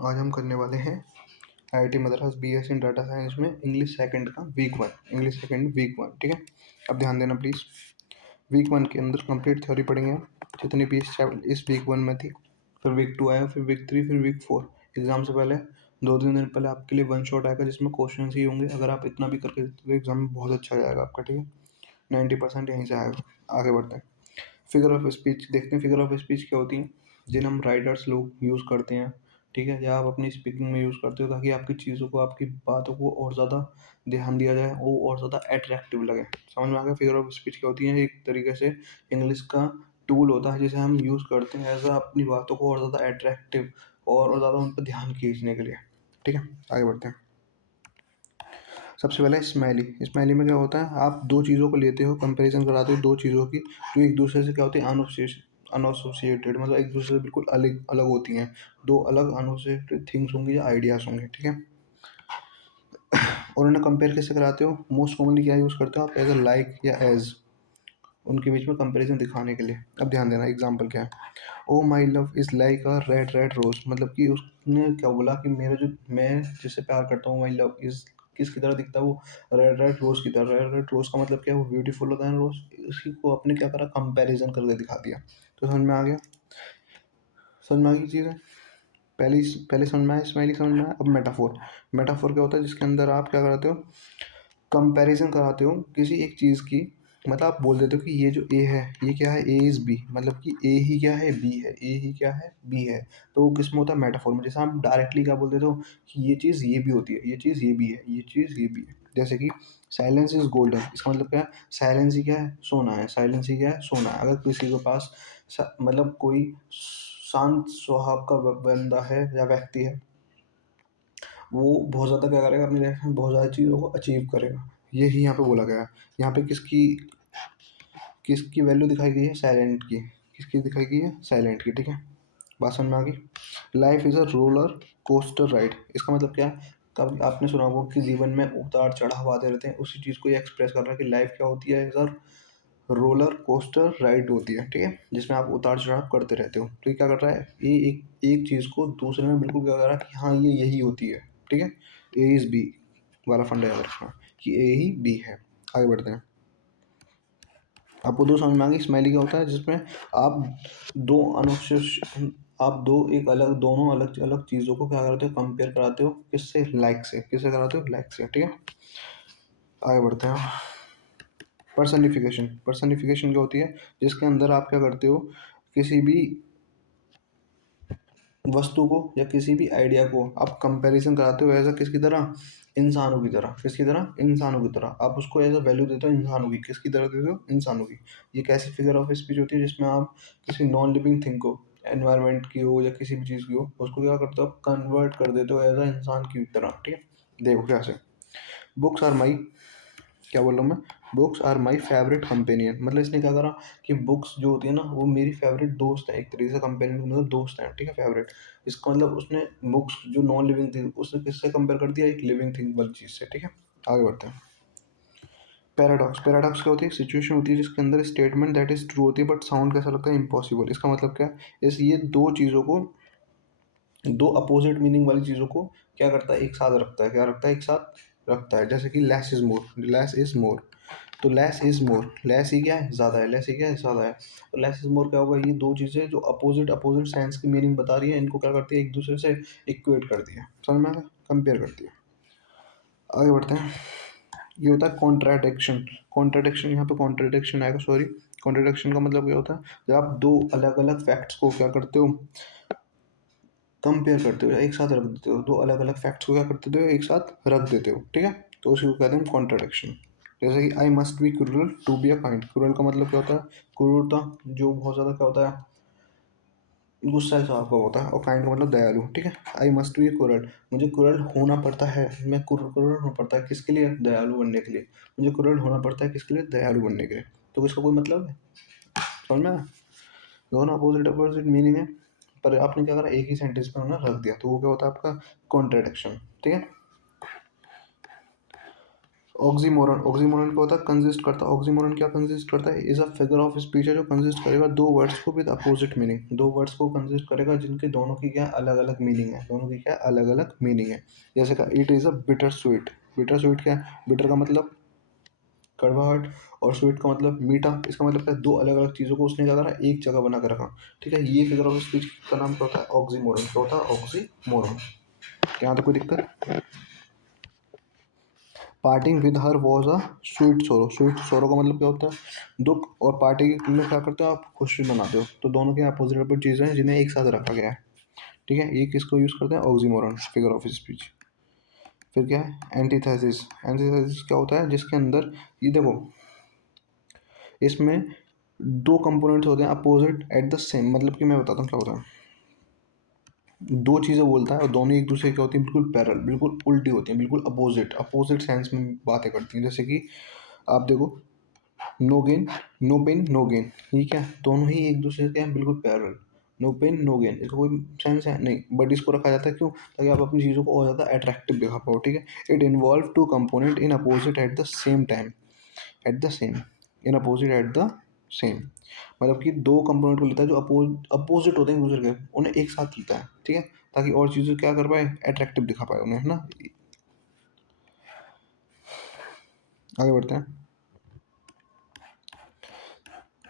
आज हम करने वाले हैं IIT Madras BSc in data science में इंग्लिश सेकंड का वीक 1। ठीक है, अब ध्यान देना प्लीज़। वीक 1 के अंदर कंप्लीट थ्योरी पढ़ेंगे हम, जितनी भी इस वीक 1 में थी। फिर वीक 2 आया, फिर वीक 3, फिर वीक 4। एग्जाम से पहले 2-3 दिन पहले आपके लिए वन शॉट आएगा जिसमें क्वेश्चन ही होंगे। अगर आप इतना भी करके देते तो एग्जाम में बहुत अच्छा जाएगा आपका। ठीक है, 90% यहीं से आएगा। आगे बढ़ते हैं। फिगर ऑफ स्पीच देखते हैं। फिगर ऑफ स्पीच क्या होती हैं, जिन्हें हम राइटर्स लोग यूज़ करते हैं। ठीक है, या आप अपनी स्पीकिंग में यूज़ करते हो ताकि आपकी चीज़ों को, आपकी बातों को और ज़्यादा ध्यान दिया जाए, वो और ज़्यादा अट्रैक्टिव लगे। समझ में आ गया? फिगर ऑफ स्पीच क्या होती है? एक तरीके से इंग्लिश का टूल होता है जिसे हम यूज़ करते हैं एज अपनी बातों को और ज़्यादा अट्रैक्टिव और ज़्यादा उन पर ध्यान खींचने के लिए। ठीक है, आगे बढ़ते हैं। सबसे पहले स्माइली में क्या होता है, आप दो चीज़ों को लेते हो, कंपैरिजन कराते हो दो चीज़ों की, जो एक दूसरे से क्या होती है, अनएसोसिएटेड, मतलब एक दूसरे से बिल्कुल अलग अलग होती हैं। दो अलग अनएसोसिएटेड थिंग्स होंगी या आइडियाज़ होंगे। ठीक है, और उन्हें कंपेयर कैसे कराते हो? मोस्ट कॉमनली क्या यूज़ करते हो आप? एज अ लाइक या एज, उनके बीच में कंपैरिजन दिखाने के लिए। अब ध्यान देना, एग्जांपल क्या है। O my love is like a red red rose, मतलब कि उसने क्या बोला कि मेरा जो, मैं जिससे प्यार करता हूँ, माई लव इज़ किसकी तरह दिखता है वो? रेड रेड रोज की तरह। रेड रेड रोज का मतलब क्या है? वो ब्यूटीफुल होता है रोज। उसी को आपने क्या करा, कंपैरिजन करके दिखा दिया। तो समझ में आ गया? समझ में आ गई चीज़ें? पहली पहले समझ में आया, स्माइली समझ में आया। अब मेटाफोर। मेटाफोर क्या होता है, जिसके अंदर आप क्या कराते हो, कंपैरिजन कराते हो किसी एक चीज़ की। मतलब आप बोल देते हो कि ये जो ए है, ये क्या है, ए इज़ बी, मतलब कि ए ही क्या है, बी है, ए ही क्या है, बी है। तो वो किस में होता है? मेटाफोर में। जैसे आप डायरेक्टली क्या बोल देते हो कि ये चीज़ ये भी होती है, ये चीज़ ये भी है, ये चीज़ ये भी है। जैसे कि साइलेंस इज गोल्डन, इसका मतलब क्या है? साइलेंस ही क्या है? सोना है। साइलेंस ही क्या है? सोना है। अगर किसी के पास मतलब कोई शांत स्वभाव का बंदा है या व्यक्ति है, वो बहुत ज़्यादा क्या करेगा अपनी लाइफ में, बहुत ज़्यादा चीज़ों को अचीव करेगा। यही यहाँ पे बोला गया है। यहाँ पे किसकी किसकी वैल्यू दिखाई गई है? साइलेंट की। किसकी दिखाई गई है? साइलेंट की। ठीक है, बात समझ में आ गई। Life is a roller coaster ride, इसका मतलब क्या है? कभी आपने सुना होगा कि जीवन में उतार चढ़ाव आते रहते हैं, उसी चीज़ को ये एक्सप्रेस कर रहा है कि लाइफ क्या होती है? Is a roller coaster ride होती है। ठीक है, जिसमें आप उतार चढ़ाव करते रहते हो। तो ये क्या कर रहा है, ये एक एक चीज़ को दूसरे में बिल्कुल क्या कर रहा है कि हाँ ये यही होती है। ठीक है, ए इज़ बी वाला फंडा याद रखना कि ए ही बी है। आगे बढ़ते हैं। आपको दो समझ में आ गई। स्माइली क्या होता है, जिसमें आप दो अनुशेष आप दो एक अलग दोनों अलग अलग चीज़ों को क्या करते हो, कंपेयर कराते हो। किससे? लाइक से। किससे कराते हो? लाइक से। ठीक है, आगे बढ़ते हैं। पर्सनिफिकेशन क्या होती है, जिसके अंदर आप क्या करते हो, किसी भी वस्तु को या किसी भी आइडिया को आप कंपैरिजन कराते हो ऐसा किसकी तरह? इंसानों की तरह। किसकी तरह? इंसानों की तरह। आप उसको एज अ वैल्यू देते हो इंसानों की। किसकी तरह देते हो? इंसानों की। ये कैसी फिगर ऑफ स्पीच होती है, जिसमें आप किसी नॉन लिविंग थिंग को, एनवायरनमेंट की हो या किसी भी चीज़ की हो, उसको क्या करते हो, कन्वर्ट कर देते हो एज अ इंसान की तरह। ठीक है, देखो कैसे। बुक्स आर माई, क्या बोल रहा हूँ मैं? Books are my favourite companion, मतलब इसने क्या करा कि बुक्स जो होती है ना, वो मेरी फेवरेट दोस्त है। एक तरीके से कंपेनियन मतलब दोस्त है। ठीक है, फेवरेट, इसका मतलब उसने बुक्स जो नॉन लिविंग थिंग, उसने किससे कंपेयर कर दिया? एक लिविंग थिंग वाली चीज़ से। ठीक है, आगे बढ़ते हैं। पैराडॉक्स क्या होती है? एक सिचुएशन होती है जिसके अंदर स्टेटमेंट दैट इज ट्रू होती है बट साउंड कैसा लगता है? इम्पॉसिबल। इसका मतलब क्या है? इस ये दो चीज़ों को, दो अपोजिट मीनिंग वाली चीज़ों को क्या करता है? एक साथ रखता है। क्या रखता है? एक साथ रखता है। जैसे कि less is more, less is more. तो लेस इज मोर, लेस ही क्या है? ज़्यादा है। लेस ही क्या है? ज़्यादा है। तो लेस इज मोर क्या होगा? ये दो चीज़ें जो अपोजिट अपोजिट साइंस की मीनिंग बता रही है, इनको क्या करती है? एक दूसरे से इक्वेट करती है। समझ में आ गया? कंपेयर करती है। आगे बढ़ते हैं। ये होता है कॉन्ट्राडिक्शन। कॉन्ट्राडिक्शन, यहाँ पे कॉन्ट्राडिक्शन आएगा, सॉरी। कॉन्ट्राडिक्शन का मतलब क्या होता है? जब आप दो अलग अलग फैक्ट्स को क्या करते हो, कंपेयर करते हो, एक साथ रख देते हो। दो अलग अलग फैक्ट्स को क्या कर देते हो? एक साथ रख देते हो। ठीक है, तो उसी को कहते हैं कॉन्ट्राडिक्शन। जैसे कि I must be cruel to be a kind. Cruel का मतलब क्या होता है? क्रूरता, जो बहुत ज़्यादा क्या होता है, गुस्सा स्वभाव का होता है। और काइंड का मतलब दयालु। ठीक है, आई मस्ट बी क्रूरल, मुझे क्रूरल होना पड़ता है। मैं क्रूरल होना पड़ता है किसके लिए? दयालु बनने के लिए। मुझे क्रूरल होना पड़ता है किसके लिए? दयालु बनने के लिए। तो इसका कोई मतलब है? समझ में आया? दोनों अपोजिट अपोजिट मीनिंग है, पर आपने क्या करा, एक ही सेंटेंस में उन्हें रख दिया, तो वो क्या होता है? आपका कॉन्ट्राडिक्शन। ठीक है, ऑक्सीमोरन, ऑक्सीमोरन क्या होता है, कंसिस्ट करता है, ऑक्सीमोरन क्या कंसिस्ट करता है, is a figure of speech है जो कंसिस्ट करेगा दो वर्ड्स को विद अपोजिट मीनिंग, दो वर्ड्स को कंसिस्ट करेगा जिनके दोनों की क्या अलग अलग मीनिंग है, दोनों की क्या अलग अलग मीनिंग है। जैसे का it is a bitter sweet, bitter sweet क्या है, बिटर का मतलब कड़वाहट और स्वीट का मतलब मीठा, इसका मतलब क्या है, दो अलग अलग चीज़ों को उसने क्या करा, एक जगह बना कर रखा। ठीक है, ये फिगर ऑफ स्पीच का नाम क्या होता है, ऑक्सीमोरन, क्या होता है, ऑक्सीमोरन। क्या तो कोई दिक्कत। Parting with her was a sweet sorrow, sweet sorrow का मतलब क्या होता है, दुख, और पार्टी में क्या करते हो आप, खुशी मनाते हो, तो दोनों के अपोजिट अपोजिट चीज़ें हैं जिन्हें एक साथ रखा गया है। ठीक है, ये किसको यूज़ करते हैं, ऑक्सीमोरन, फिगर ऑफ स्पीच। फिर क्या है, एंटीथेसिस, एंटीथेसिस क्या होता है, जिसके अंदर ये देखो, इसमें दो कंपोनेंट्स होते हैं अपोजिट एट द सेम, मतलब कि मैं बताता हूँ क्या होता है, दो चीज़ें बोलता है और दोनों एक दूसरे की होती हैं बिल्कुल पैरल, बिल्कुल उल्टी होती हैं, बिल्कुल अपोजिट, अपोजिट सेंस में बातें करती हैं। जैसे कि आप देखो, no gain no pain no gain, ये क्या है? दोनों ही एक दूसरे के हैं बिल्कुल parallel. No pain no gain, इसका कोई सेंस है नहीं, बट इसको रखा जाता है क्यों, ताकि आप अपनी चीज़ों को और ज़्यादा अट्रैक्टिव दिखा पाओ। ठीक है, it involve two component in opposite at the same time, at the same, in opposite at the same, मतलब कि दो कंपोनेंट को लेता है जो अपोजिट होते हैं एक दूसरे के, उन्हें एक साथ लेता है। ठीक है, ताकि और चीज़ें क्या कर पाए, अट्रैक्टिव दिखा पाए उन्हें, है ना। आगे बढ़ते हैं।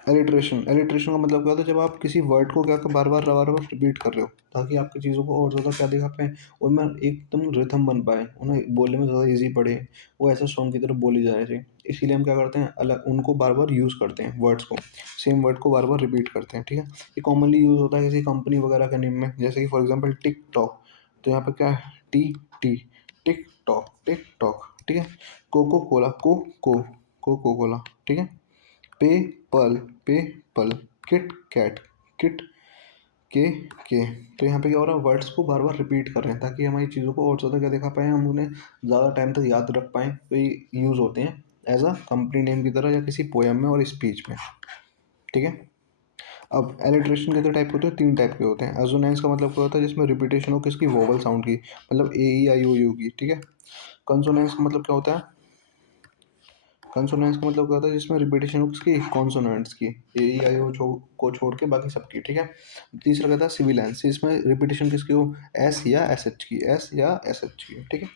एलिट्रेशन, एलिट्रेशन का मतलब क्या होता है, जब आप किसी वर्ड को क्या बार बार रिपीट कर रहे हो, ताकि आपकी चीज़ों को और ज़्यादा क्या दिखा पाए, उनमें एकदम रिथम बन पाए, उन्हें बोलने में ज़्यादा इजी पड़े, वो ऐसे सॉन्ग की तरफ बोली जा रही है। इसीलिए हम क्या करते हैं, अलग उनको बार बार यूज़ करते हैं, वर्ड्स को, सेम वर्ड को बार बार रिपीट करते हैं। ठीक है, ये कॉमनली यूज़ होता है किसी कंपनी वगैरह के नेम में, जैसे कि फॉर एग्जाम्पल टिक टॉक, तो यहाँ पर क्या है, T T, tick tock, tick tock. ठीक है, कोको कोला, कोको कोला। ठीक है, PayPal, PayPal, Kit Kat, Kit के, तो यहाँ पे क्या हो रहा है, वर्ड्स को बार बार रिपीट कर रहे हैं ताकि हमारी चीज़ों को और ज़्यादा क्या दिखा पाएँ, हम उन्हें ज़्यादा टाइम तक याद रख पाएँ, तो ये यूज़ होते हैं एज अ कंपनी नेम की तरह या किसी पोएम में और स्पीच में। ठीक है, अब एलिट्रेशन कितने टाइप के होते हैं, तीन टाइप के होते हैं। एजोनेंस का मतलब क्या होता है, जिसमें रिपीटेशन हो किसकी, वोवल साउंड की, मतलब ए ई आई ओ यू की। ठीक है, कंसोनेंस का मतलब क्या होता है, कंसोनेंट्स का मतलब क्या होता है, जिसमें रिपीटेशन हो किसकी, कॉन्सोनेंट्स की, ए ई आई ओ को छोड़ के बाकी सबकी। ठीक है, तीसरा कहता है सिविलेंस, इसमें रिपीटेशन किसकी हो, एस या एस एच की, एस या एस एच की। ठीक है,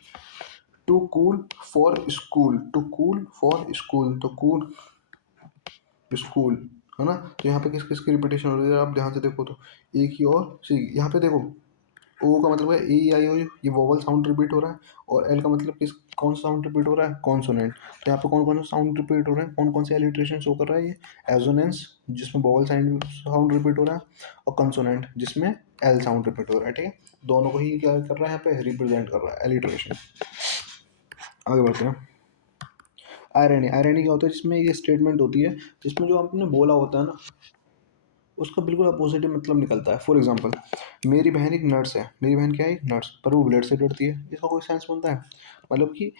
too cool for school, too cool for school, तो कूल स्कूल, है ना। तो यहाँ पे किस किस की रिपीटेशन हो रही है, आप ध्यान से देखो तो, एक ही और सी, यहाँ पे देखो, ओ का मतलब है ए आई ओ, ये वोवल साउंड रिपीट हो रहा है, और एल का मतलब किस, कौन सा साउंड रिपीट हो रहा है, कॉन्सोनेंट। तो यहाँ पे कौन कौन सा साउंड रिपीट हो रहे हैं, कौन कौन से एलिट्रेशन शो कर रहा है, ये एजोनेंस जिसमें वोवल साउंड रिपीट हो रहा है, और कंसोनेंट जिसमें एल साउंड रिपीट हो रहा है। ठीक है, दोनों को ही क्या कर रहा है, यहाँ पे रिप्रेजेंट कर रहा है, एलिट्रेशन। आगे बढ़ते हैं। आयरनी, आयरनी क्या होता है, जिसमें ये स्टेटमेंट होती है जिसमें जो आपने बोला होता है ना, उसका बिल्कुल अपोजिट मतलब निकलता है। फॉर एग्जांपल, मेरी बहन एक नर्स है, मेरी बहन क्या है, एक नर्स, पर वो ब्लड से डरती है, इसका कोई सेंस बनता है, मतलब कि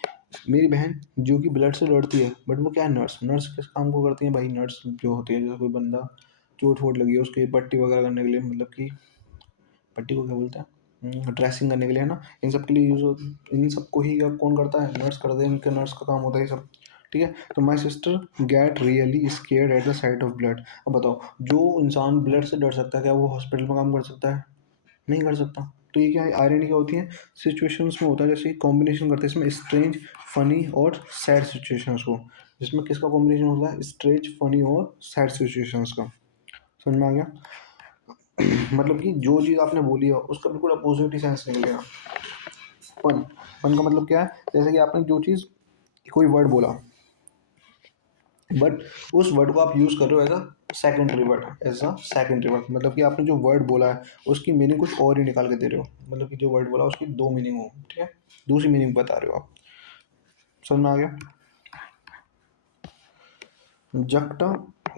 मेरी बहन जो कि ब्लड से डरती है, बट वो क्या है, नर्स, नर्स किस काम को करती है भाई, नर्स जो होती है, जैसे कोई बंदा चोट वोट लगी है उसकी पट्टी वगैरह करने के लिए, मतलब कि पट्टी को क्या बोलते हैं, ड्रेसिंग करने के लिए, है ना, इन सब के लिए यूज हो, इन सबको ही अब कौन करता है, नर्स करते हैं, इनके नर्स का काम होता है ये सब। ठीक है, तो my sister get really scared at the site of blood. अब बताओ, जो इंसान ब्लड से डर सकता है, क्या वो हॉस्पिटल में काम कर सकता है, नहीं कर सकता। तो ये क्या है, आयरनी क्या होती है, सिचुएशंस में होता है, जैसे कॉम्बिनेशन करते हैं इसमें स्ट्रेंज, फनी और सैड सिचुएशंस को, जिसमें किसका कॉम्बिनेशन होता है, स्ट्रेंज, फनी और सैड सिचुएशंस का। समझ में आ गया, मतलब कि जो चीज़ आपने बोली है उसका बिल्कुल अपोजिट ही सेंस निकलेगा। फन, फन का मतलब क्या है, जैसे कि आपने जो चीज़, कोई वर्ड बोला, बट उस वर्ड को आप यूज़ कर रहे हो as a secondary word, as a secondary word, मतलब कि आपने जो वर्ड बोला है उसकी मीनिंग कुछ और ही निकाल के दे रहे हो, मतलब कि जो वर्ड बोला उसकी दो मीनिंग हो। ठीक है, दूसरी मीनिंग बता रहे हो आप। समझ में आ गया। जक्टा,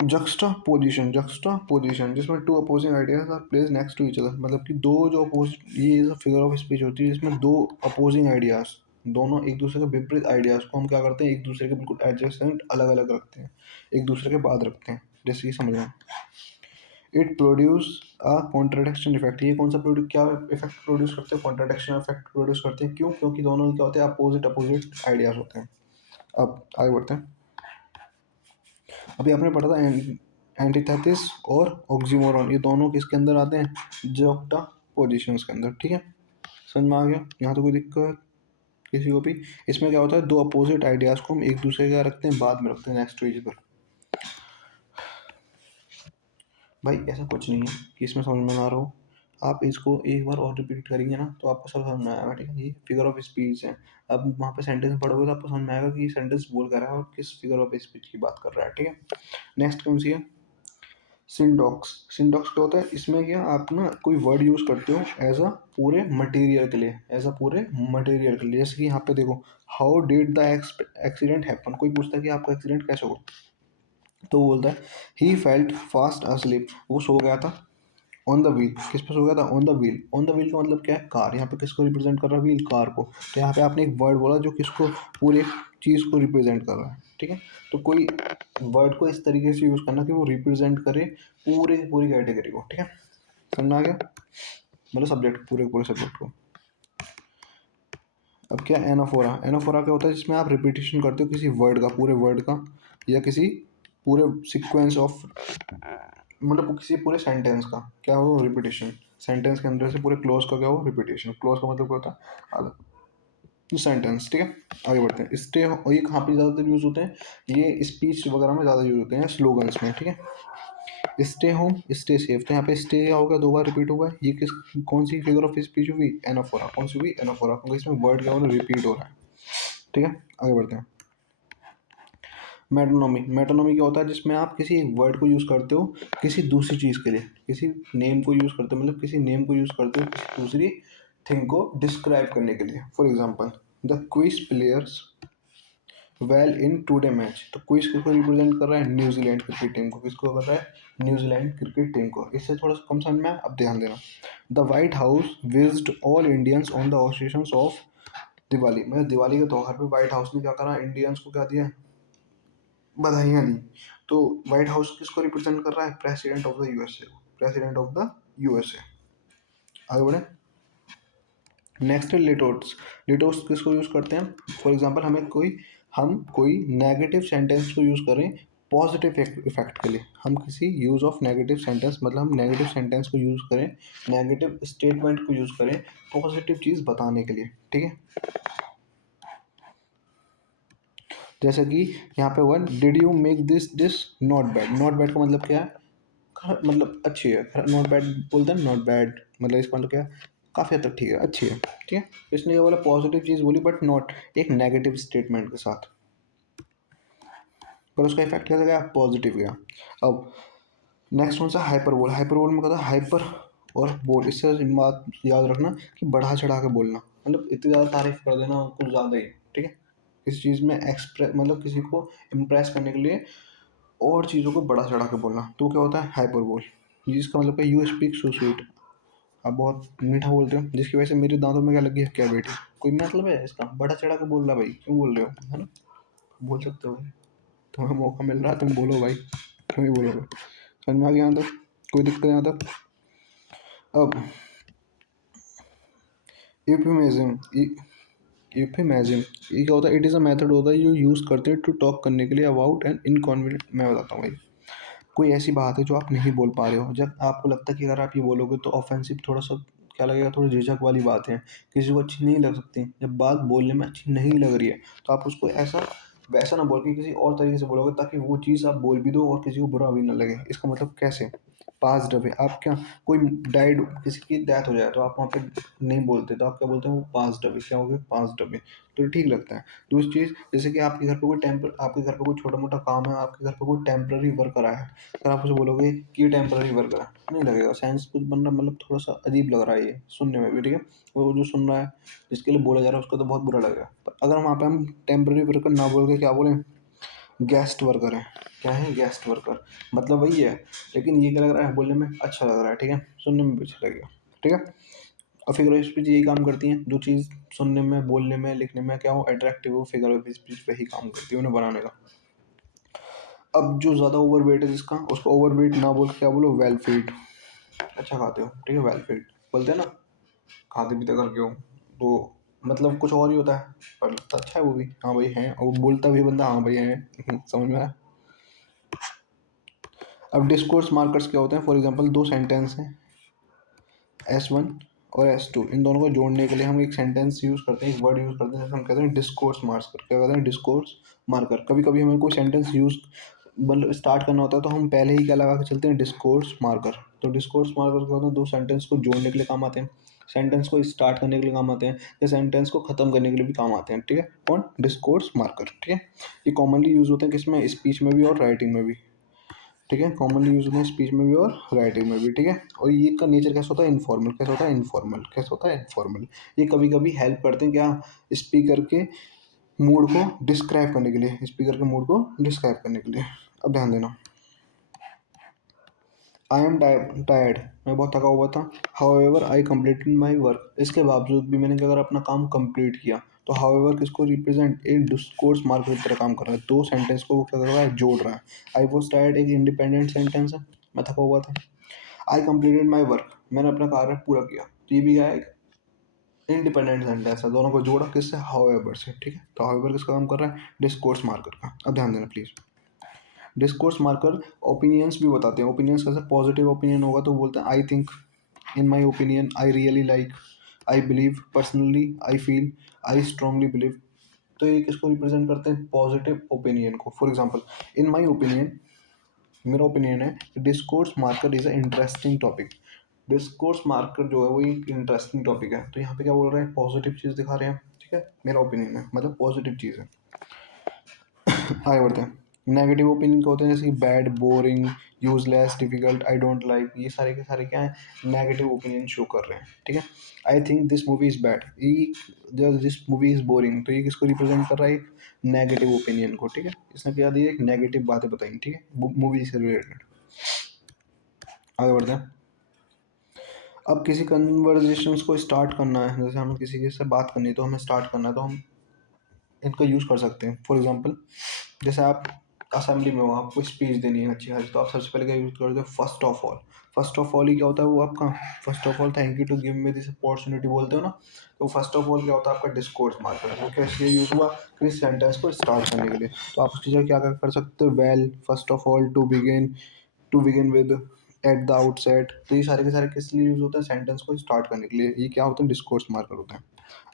जक्स्टा पोजिशन, जिसमें two opposing ideas are place next to each other, मतलब कि दो जो अपोजिट, ये फिगर ऑफ स्पीच होती है जिसमें दो अपोजिंग आइडियाज, दोनों एक दूसरे के विपरीत आइडियाज को हम क्या करते हैं, एक दूसरे के बिल्कुल एडजेसेंट अलग अलग रखते हैं, एक दूसरे के बाद रखते हैं, जैसे कि समझना। It produce a contradiction effect, ये कौन सा प्रोड्यूस, क्या इफेक्ट प्रोड्यूस करते हैं, कॉन्ट्राडिक्शन इफेक्ट प्रोड्यूस करते हैं, क्यों, क्योंकि दोनों क्या होते हैं, अपोजिट अपोजिट आइडियाज होते हैं। अब आगे बढ़ते हैं। अभी आपने पढ़ा था एंटीथेसिस और ऑक्सीमोरॉन, ये दोनों किसके अंदर आते हैं, जोक्टा पोजिशंस के अंदर, ठीक है। समझ में आ गया, यहाँ तो कोई दिक्कत किसी को भी। इसमें क्या होता है, दो अपोजिट आइडियाज़ को हम एक दूसरे का रखते हैं, बाद में रखते हैं नेक्स्ट पेज पर। भाई ऐसा कुछ नहीं है कि इसमें समझ में ना आ रहा हो, आप इसको एक बार और रिपीट करेंगे ना तो आपको सब समझ में आएगा, ठीक है। ये फिगर ऑफ स्पीच है। अब वहाँ पे सेंटेंस पढ़ोगे तो आपको समझ में आएगा कि ये सेंटेंस बोल कर रहा है और किस फिगर ऑफ स्पीच की बात कर रहा है, ठीक है। नेक्स्ट कौन सी है, सिंडॉक्स। सिंडॉक्स क्या होता है, इसमें क्या आप ना कोई वर्ड यूज़ करते हो एज अ पूरे मटेरियल के लिए, एज अ पूरे मटेरियल के लिए। जैसे कि यहाँ पे देखो, how did the accident happen, कोई पूछता है कि आपका एक्सीडेंट कैसे हुआ, तो वो बोलता है ही फेल्ट फास्ट अस्लीप, वो सो गया था ऑन द व्हील, किस पे सो गया था, on the wheel. On the wheel का मतलब क्या है, कार। यहाँ पे किसको रिप्रेजेंट कर रहा है, व्हील, कार को। तो यहाँ पे आपने एक वर्ड बोला जो किसको, पूरे चीज़ को रिप्रेजेंट कर रहा है, ठीक है। तो कोई वर्ड को इस तरीके से यूज़ करना कि वो रिप्रेजेंट करे पूरे पूरी कैटेगरी को, ठीक है। समझ आ गया, मतलब सब्जेक्ट, पूरे पूरे सब्जेक्ट को। अब क्या, एनाफोरा। एनाफोरा क्या होता है, जिसमें आप रिपीटेशन करते हो किसी वर्ड का, पूरे वर्ड का, या किसी पूरे सीक्वेंस ऑफ, मतलब किसी पूरे सेंटेंस का क्या हो रिपीटेशन, सेंटेंस के अंदर से पूरे क्लोज का क्या हो रिपीटेशन। क्लोज का मतलब क्या होता है, आधा सेंटेंस, ठीक है। आगे बढ़ते हैं। स्टे, और ये कहाँ पे ज़्यादातर यूज़ होते हैं, ये स्पीच वगैरह में ज़्यादा यूज़ होते हैं, स्लोगन्स में, ठीक है। स्टे होम, स्टे सेफ, तो यहाँ पे स्टे हो गया, दो बार रिपीट हुआ है। ये किस, कौन सी फिगर ऑफ स्पीच हुई, एनाफोरा। कौन सी हुई, एनाफोरा, क्योंकि इसमें वर्ड क्या हो रहा है, रिपीट हो रहा है, ठीक है। आगे बढ़ते हैं। मेटोनॉमी। मेटोनॉमी क्या होता है, जिसमें आप किसी एक वर्ड को यूज़ करते हो किसी दूसरी चीज़ के लिए, किसी नेम को यूज़ करते हो, मतलब किसी नेम को यूज़ करते हो किसी दूसरी थिंग को डिस्क्राइब करने के लिए। For example, the quiz players well in today match, तो क्विज किसको रिप्रेजेंट कर रहा है, न्यूजीलैंड क्रिकेट टीम को। किसको कर रहा है, न्यूजीलैंड क्रिकेट टीम को। इससे थोड़ा सा कम समझ में आया, अब ध्यान देना। The White House wished all Indians on the occasions of Diwali, मतलब दिवाली के त्यौहार पे व्हाइट हाउस ने क्या करा, इंडियंस को क्या दिया, बधाइयाँ दी। तो व्हाइट हाउस किसको रिप्रेजेंट कर रहा है, president of the USA, president of the USA. आगे बढ़े। नेक्स्ट है लिटोट्स। लिटोट्स किसको यूज़ करते हैं, फॉर एग्जांपल हम कोई नेगेटिव सेंटेंस को यूज़ करें पॉजिटिव इफेक्ट के लिए। हम किसी यूज़ ऑफ नेगेटिव सेंटेंस, मतलब हम नेगेटिव सेंटेंस को यूज़ करें, नेगेटिव स्टेटमेंट को यूज़ करें पॉजिटिव चीज़ बताने के लिए, ठीक है। जैसे कि यहाँ पे हुआ, did you make this dish not bad. Not bad का मतलब क्या है, मतलब अच्छी है। नॉट बैड बोलते हैं, नॉट बैड मतलब इसका मतलब क्या है, काफ़ी हद तक ठीक है, अच्छी है, ठीक है। इसने ये बोला पॉजिटिव चीज़ बोली, बट नॉट एक नेगेटिव स्टेटमेंट के साथ, पर उसका इफेक्ट कैसा गया, पॉजिटिव गया। अब नेक्स्ट कौन सा, हाइपरबोल। हाइपरबोल में कहता है हाइपर और बोल, इससे बात याद रखना कि बढ़ा चढ़ा के बोलना, मतलब इतनी ज़्यादा तारीफ कर देना कुछ ज़्यादा ही, ठीक है। इस चीज़ में एक्सप्रेस, मतलब किसी को इम्प्रेस करने के लिए और चीज़ों को बढ़ा चढ़ा के बोलना, तो क्या होता है, हाइपरबोल। जिसका मतलब है, यू स्पीक सो स्वीट, आप बहुत मीठा बोलते हो, जिसकी वजह से मेरे दांतों में क्या लगी है, क्या बेटी, कोई मतलब है इसका, बढ़ा चढ़ा के बोल रहा भाई, क्यों बोल रहे हो, है ना। बोल सकते हो भाई, तुम्हें मौका मिल रहा है, तुम बोलो भाई, क्यों ही बोलोगे। समझ में आ गया यहाँ तक, कोई दिक्कत यहाँ तक। अब इफ्यूमेजिम, इफ्यूमेजिम ये क्या होता है, इट इज़ अ मेथड होता है जो यूज़ करते हैं टू टॉक करने के लिए अबाउट एन इनकॉन्वीनियंट। मैं बताता हूँ भाई, कोई ऐसी बात है जो आप नहीं बोल पा रहे हो, जब आपको लगता है कि अगर आप ये बोलोगे तो ऑफेंसिव, थोड़ा सा क्या लगेगा, थोड़ी झिझक वाली बात है, किसी को अच्छी नहीं लग सकती। जब बात बोलने में अच्छी नहीं लग रही है तो आप उसको ऐसा वैसा ना बोल के किसी और तरीके से बोलोगे, ताकि वो चीज़ आप बोल भी दो और किसी को बुरा भी ना लगे। इसका मतलब कैसे, पास्ट डबे, आप क्या, कोई डाइड, किसी की डेथ हो जाए तो आप वहाँ पे नहीं बोलते, तो आप क्या बोलते हैं, वो पास्ट डबे, क्या हो गया, पास्ट डबे, तो ये ठीक लगता है। दूसरी चीज़, जैसे कि आपके घर पे कोई छोटा मोटा काम है, आपके घर पे कोई टेम्पररी वर्कर आया है, अगर आप उसे बोलोगे कि ये टेम्पररी वर्कर है, नहीं लगेगा, सेंस कुछ बन रहा, मतलब थोड़ा सा अजीब लग रहा है ये सुनने में भी, ठीक है। वो जो सुन रहा है, जिसके लिए बोला जा रहा है, उसको तो बहुत बुरा लगेगा। पर अगर वहाँ पे हम टेम्पररी वर्कर ना बोल के क्या बोलें, गेस्ट वर्कर है, क्या है, गेस्ट वर्कर, मतलब वही है, लेकिन ये क्या लग रहा है, बोलने में अच्छा लग रहा है, ठीक है, सुनने में भी अच्छा लगेगा, ठीक है। और फिगर ऑफ स्पीच यही काम करती हैं, जो चीज़ सुनने में, बोलने में, लिखने में क्या हो अट्रैक्टिव हो, फिगर ऑफ स्पीच वही काम करती है उन्हें बनाने का। अब जो ज़्यादा ओवर वेट है जिसका, उसको ओवर वेट ना बोल के क्या बोलो, वेल फीड, अच्छा खाते हो, ठीक है, वेल फीड बोलते हैं ना, खाते पीते करके हो, तो मतलब कुछ और ही होता है, पर लगता अच्छा है वो भी, हाँ भाई है, और बोलता भी बंदा हाँ भाई है। समझ में आया। अब डिस्कोर्स मार्कर्स क्या होते हैं? फॉर एग्जांपल दो सेंटेंस हैं, S1 और S2, इन दोनों को जोड़ने के लिए हम एक सेंटेंस यूज़ करते हैं, एक वर्ड यूज़ करते हैं, जैसे हम कहते हैं डिस्कोर्स मार्कर। क्या कहते हैं? Discourse marker. कभी कभी हमें कोई सेंटेंस यूज़ मतलब स्टार्ट करना होता है तो हम पहले ही क्या लगा के चलते हैं? Discourse marker. तो डिस्कोर्स मार्कर क्या होता है? दो सेंटेंस को जोड़ने के लिए काम आते हैं, सेंटेंस को स्टार्ट करने के लिए काम आते हैं, या सेंटेंस को ख़त्म करने के लिए भी काम आते हैं। ठीक है, कौन? Discourse marker. ठीक है, ये कॉमनली यूज़ होते हैं किसमें? स्पीच में भी और राइटिंग में भी। ठीक है, कॉमनली यूज होते हैं स्पीच में भी और राइटिंग में भी। ठीक है, और ये का नेचर कैसा होता है? इनफॉर्मल। कैसा होता है? इनफॉर्मल। कैसा होता है? इनफॉर्मल। ये कभी कभी हेल्प करते हैं क्या? स्पीकर के मूड को डिस्क्राइब करने के लिए, स्पीकर के मूड को डिस्क्राइब करने के लिए। अब ध्यान देना, आई एम टायर्ड, मैं बहुत थका हुआ था। However I completed my work, इसके बावजूद भी मैंने क्या करा? अपना काम कंप्लीट किया। तो हाउएवर किसको रिप्रेजेंट? एक डिस्कोर्स मार्कर की तरह काम कर रहा है, दो सेंटेंस को वो क्या कर रहा है? जोड़ रहा है। आई वॉज टायर्ड एक इंडिपेंडेंट सेंटेंस है, मैं थका हुआ था। आई कंप्लीटेड माई वर्क, मैंने अपना कार्य पूरा किया, तो ये भी क्या है? इंडिपेंडेंट सेंटेंस है, दोनों को जोड़ा किससे? हाउएवर से। ठीक है, तो हाउएवर किसका काम कर रहा है? डिस्कोर्स मार्कर का। अब ध्यान देना प्लीज, डिस्कोर्स मार्कर ओपिनियंस भी बताते हैं। ओपिनियंस कैसे? पॉजिटिव ओपिनियन होगा तो बोलते हैं I think, in my opinion, I really like, I believe, personally, I feel, I strongly believe. तो ये किसको रिप्रेजेंट करते हैं? पॉजिटिव ओपिनियन को। For example, in my opinion, मेरा ओपिनियन है discourse marker is a interesting topic. Discourse marker जो है वो एक इंटरेस्टिंग टॉपिक है, तो यहाँ पे क्या बोल रहे हैं? पॉजिटिव चीज़ दिखा रहे हैं। ठीक है, मेरा ओपिनियन है मतलब पॉजिटिव चीज़ है। आगे बढ़ते हैं। नेगेटिव ओपिनियन क्या होते हैं? जैसे कि bad, boring, useless, difficult, I don't like, ये सारे के सारे क्या है? नेगेटिव ओपिनियन शो कर रहे हैं। ठीक है, I think this movie is bad, ये दिस मूवी इज बोरिंग, तो ये किसको रिप्रेजेंट कर रहा है? एक नेगेटिव ओपिनियन को। ठीक है, इसने क्या दिया? एक नेगेटिव बातें बताई। ठीक है, मूवी से रिलेटेड। आगे बढ़ते हैं। अब किसी कन्वर्जेशंस को स्टार्ट करना है, जैसे हमें किसी के से बात करनी है तो हमें स्टार्ट करना है, तो हम इनका यूज़ कर सकते हैं। फॉर एग्जांपल, जैसे आप असेंबली में हो, आपको स्पीच देनी है अच्छी खासी, तो आप सबसे पहले क्या यूज़ करते हो? First of all. First of all ही क्या होता है? वो आपका first of all thank you to give me this opportunity बोलते हो ना, तो फर्स्ट ऑफ ऑल क्या होता है? आपका डिस्कोर्स मार्कर। वो क्या इसलिए यूज़ हुआ? किस सेंटेंस को स्टार्ट करने के लिए। तो आप उसकी जगह क्या कर सकते हो? Well, first of all, to begin with, at the outset. तो ये सारे के सारे किस लिए यूज़ होते हैं? सेंटेंस को स्टार्ट करने के लिए। ये क्या होते हैं? डिस्कोर्स मार्कर होते हैं।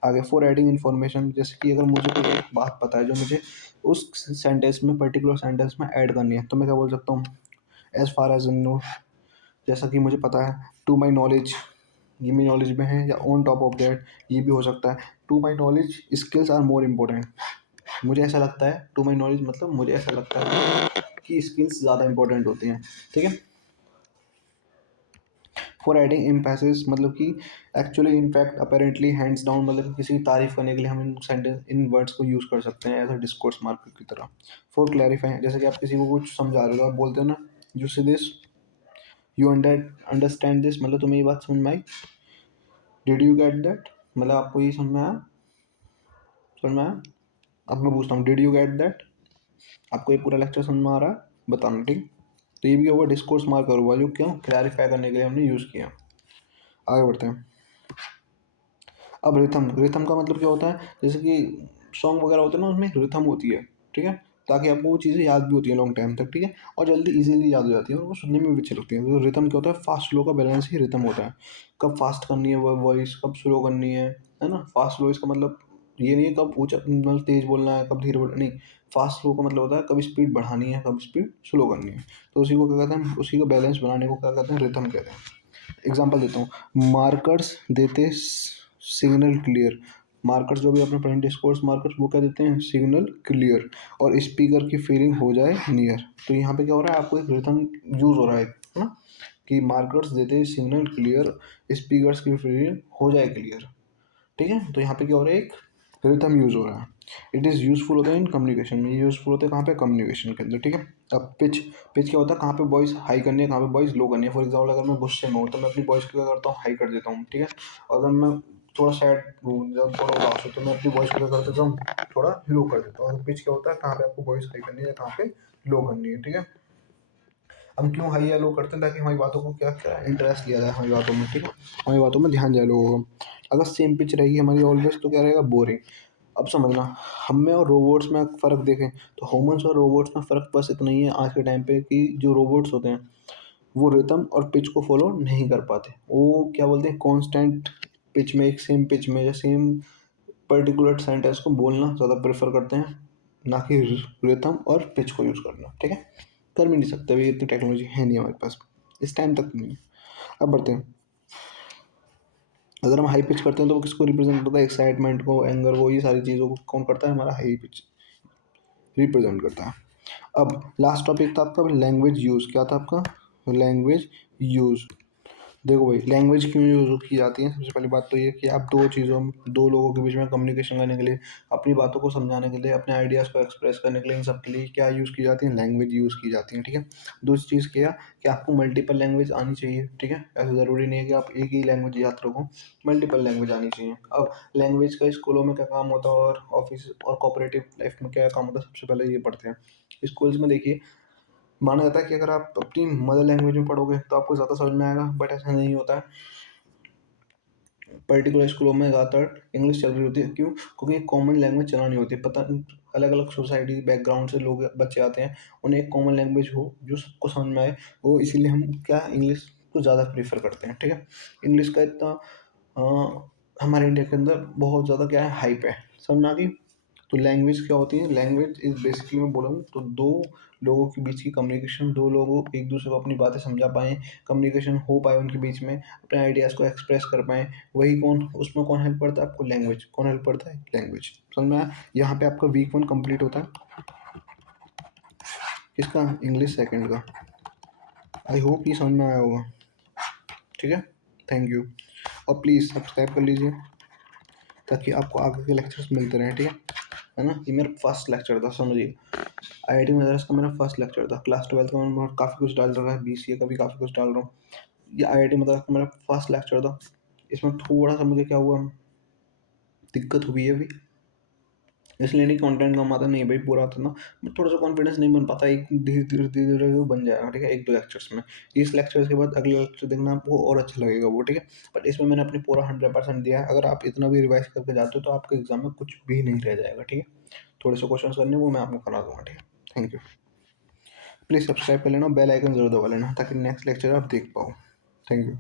आगे, फॉर एडिंग इन्फॉर्मेशन, जैसे कि अगर मुझे कोई एक बात पता है जो मुझे उस सेंटेंस में, पर्टिकुलर सेंटेंस में ऐड करनी है, तो मैं क्या बोल सकता हूँ? एज फार एज नो, जैसा कि मुझे पता है। टू माई नॉलेज, ये मेरी नॉलेज में है, या ऑन टॉप ऑफ दैट, ये भी हो सकता है। To my knowledge skills are more important, मुझे ऐसा लगता है। टू माई नॉलेज मतलब मुझे ऐसा लगता है कि स्किल्स ज़्यादा इंपॉर्टेंट होती हैं। ठीक है, फॉर एडिंग एम्फेसिस मतलब कि actually, in fact, apparently, hands down, मतलब कि किसी की तारीफ करने के लिए हम इन सेंटेंस, इन वर्ड्स को यूज़ कर सकते हैं एज अ डिस्कोर्स मार्कर की तरह। फॉर क्लैरिफाई, जैसे कि आप किसी को कुछ समझा रहे हो, आप बोलते हो ना, you see this, you understand this, मतलब तुम्हें ये बात समझ में आई। डिड यू गेट दैट, मतलब आपको ये समझ में आया? समझ में आया? अब मैं पूछता हूँ, डिड यू गेट दैट, आपको ये पूरा लेक्चर समझ में आ रहा है? बताना। ठीक, तो ये भी होगा डिस्कोर्स मार्कर हुआ, जो क्यों? क्लैरिफाई करने के लिए हमने यूज़ किया। आगे बढ़ते हैं। अब रिथम, रिथम का मतलब क्या होता है? जैसे कि सॉन्ग वगैरह होते हैं ना, उसमें एक रिथम होती है। ठीक है, ताकि आपको वो चीज़ें याद भी होती है लॉन्ग टाइम तक। ठीक है, और जल्दी इजीली याद हो जाती है, और वो सुनने में भी अच्छी लगती है। तो रिथम क्या होता है? फास्ट स्लो का बैलेंस ही रिथम होता है। कब फास्ट करनी है वो वॉइस, कब स्लो करनी है ना। फास्ट स्लो इसका मतलब ये नहीं है कब ऊँचा मतलब तेज़ बोलना है, कब धीरे बोलना नहीं। फास्ट स्लो का मतलब होता है कब स्पीड बढ़ानी है, कब स्पीड स्लो करनी है। तो उसी को क्या कहते हैं? उसी का बैलेंस बनाने को क्या कहते हैं? रिथम कहते हैं। एग्जाम्पल देता हूँ, मार्कर्स देते सिग्नल क्लियर। मार्कर्स जो भी अपने पढ़ेंगे डिस्कोर्स मार्कर्स, वो क्या देते हैं? सिग्नल क्लियर, और स्पीकर की फीलिंग हो जाए नियर। तो यहाँ पे क्या हो रहा है? आपको एक रिथम यूज हो रहा है ना, कि मार्कर्स देते हैं सिग्नल क्लियर, स्पीकर्स की फीलिंग हो जाए क्लियर। ठीक है, तो यहाँ पे क्या हो रहा है? एक रिथम यूज हो रहा है। इट इज़ यूजफुल होता है इन कम्युनिकेशन में, यूजफुल होता है कहाँ पे? कम्युनिकेशन के अंदर। ठीक है, अब पिच, पिच क्या होता है? कहाँ पे वॉइस हाई करनी है, कहाँ पे वॉइस लो करनी है। फॉर एग्जाम्पल, अगर मैं गुस्से में हूँ तो मैं अपनी वॉइस को क्या करता हूँ? हाई कर देता हूँ। ठीक है, और अगर मैं थोड़ा सैड हूँ, जब थोड़ा उदास हूँ, तो मैं अपनी वॉइस को क्या कर देता हूँ? थोड़ा लो कर देता हूँ। पिच क्या होता है? कहाँ पे आपको वॉइस हाई करनी है, कहाँ पे लो करनी है। ठीक है, हम क्यों हाई या लो करते हैं? ताकि हमारी बातों को क्या क्या इंटरेस्ट लिया जाए हमारी बातों में। ठीक है, हमारी बातों में ध्यान जाए लोगों को। अगर सेम पिच रहेगी हमारी ऑलवेज तो क्या रहेगा, बोरिंग। अब समझना, हम में और रोबोट्स में फ़र्क देखें तो ह्यूमन्स और रोबोट्स में फ़र्क बस इतना ही है आज के टाइम पे कि जो रोबोट्स होते हैं वो रिदम और पिच को फॉलो नहीं कर पाते। वो क्या बोलते हैं, कांस्टेंट पिच में, एक सेम पिच में या सेम पर्टिकुलर सेंटेंस को बोलना ज़्यादा प्रेफर करते हैं, ना कि रिदम और पिच को यूज़ करना। ठीक है, कर भी नहीं सकते भाई, इतनी टेक्नोलॉजी है नहीं हमारे पास, इस टाइम तक नहीं है। अब बढ़ते हैं, अगर हम हाई पिच करते हैं तो वो किसको रिप्रेजेंट करता है, एक्साइटमेंट को, एंगर को, ये सारी चीज़ों को कौन करता है, हमारा हाई पिच रिप्रेजेंट करता है। अब लास्ट टॉपिक था आपका लैंग्वेज यूज़, क्या था आपका, लैंग्वेज यूज़। देखो भाई, लैंग्वेज क्यों यूज़ की जाती है, सबसे पहली बात तो ये कि आप दो लोगों के बीच में कम्युनिकेशन करने के लिए, अपनी बातों को समझाने के लिए, अपने आइडियाज़ को एक्सप्रेस करने के लिए, इन सब के लिए क्या यूज़ की जाती है, लैंग्वेज यूज़ की जाती है। ठीक है, दूसरी चीज़ क्या, कि आपको मल्टीपल लैंग्वेज आनी चाहिए। ठीक है, ऐसा ज़रूरी नहीं है कि आप एक ही लैंग्वेज याद रखो, मल्टीपल लैंग्वेज आनी चाहिए। अब लैंग्वेज का स्कूलों में क्या काम होता है और ऑफिस और कॉपरेटिव लाइफ में क्या काम होता है, सबसे पहले ये पढ़ते हैं। स्कूल्स में देखिए, माना जाता है कि अगर आप अपनी मदर लैंग्वेज में पढ़ोगे तो आपको ज़्यादा समझ में आएगा, बट ऐसा नहीं होता है। पर्टिकुलर स्कूलों में ज़्यादातर इंग्लिश चल रही होती है, क्यों, क्योंकि एक कॉमन लैंग्वेज चलानी होती है। पता, अलग अलग सोसाइटी बैकग्राउंड से लोग बच्चे आते हैं, उन्हें एक कॉमन लैंग्वेज हो जो सबको समझ में आए, वो इसीलिए हम क्या इंग्लिश को ज़्यादा प्रीफर करते हैं। ठीक है, इंग्लिश का इतना हमारे इंडिया के अंदर बहुत ज़्यादा क्या है, हाइप है, समझ में आ गई। तो लैंग्वेज क्या होती है, लैंग्वेज इज बेसिकली मैं बोलूँ तो दो लोगों के बीच की कम्युनिकेशन, दो लोगों एक दूसरे को अपनी बातें समझा पाएँ, कम्युनिकेशन हो पाए उनके बीच में, अपने आइडियाज़ को एक्सप्रेस कर पाएँ, वही कौन, उसमें कौन हेल्प करता है आपको, लैंग्वेज। कौन हेल्प करता है, लैंग्वेज। समझ में आया, यहाँ पे आपका वीक वन कंप्लीट होता है, किसका, इंग्लिश सेकंड का। आई होप ये समझ में आया होगा। ठीक है, थैंक यू, और प्लीज़ सब्सक्राइब कर लीजिए ताकि आपको आगे के लेक्चर्स मिलते रहें। ठीक है ना, ये मेरा फर्स्ट लेक्चर था, समझिए। आईआईटी मद्रास का मेरा फर्स्ट लेक्चर था, क्लास 12 का मैंने काफ़ी कुछ डाल रखा है, बीसीए का भी काफ़ी कुछ डाल रहा हूँ। ये आईआईटी मद्रास का मेरा फर्स्ट लेक्चर था, इसमें थोड़ा सा मुझे क्या हुआ, दिक्कत हुई है अभी, इसलिए नहीं कंटेंट कम आता, नहीं भाई पूरा आता ना, थोड़ा सा कॉन्फिडेंस नहीं बन पाता, एक धीरे धीरे वो बन जाएगा। ठीक है, एक दो लेक्चर्स में, इस लेक्चर्स के बाद अगले लेक्चर देखना आपको और अच्छा लगेगा वो। ठीक है, बट इसमें मैंने अपनी पूरा 100% दिया है, अगर आप इतना भी रिवाइज करके जाते हो तो आपके एग्जाम में कुछ भी नहीं रह जाएगा। ठीक है, थोड़े से क्वेश्चन करने वो मैं आपको करा दूंगा। ठीक है, थैंक यू। प्लीज़ सब्सक्राइब कर लेना, बेल आइकन जरूर दबा लेना ताकि नेक्स्ट लेक्चर आप देख पाओ। Thank you.